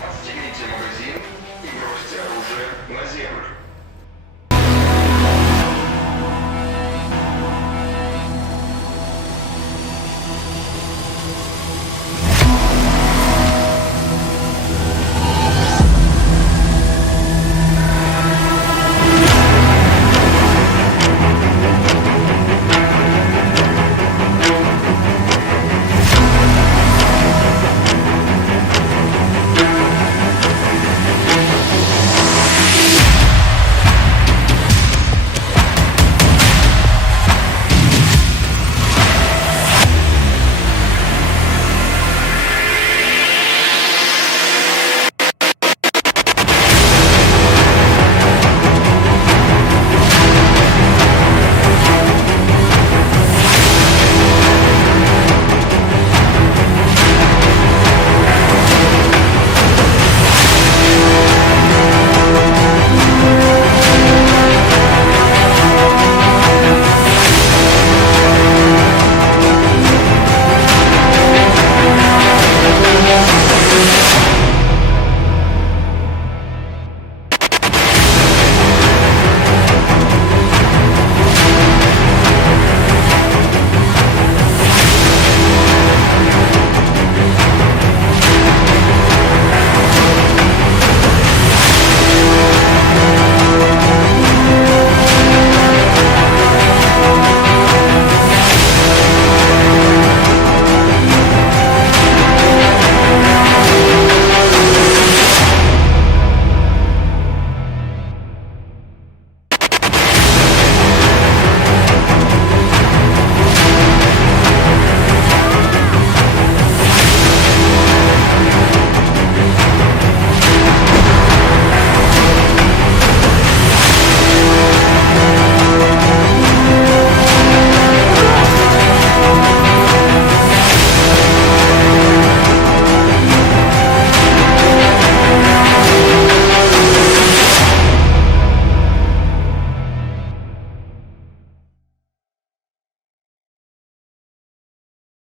Подстегните магазин и бросьте оружие на землю.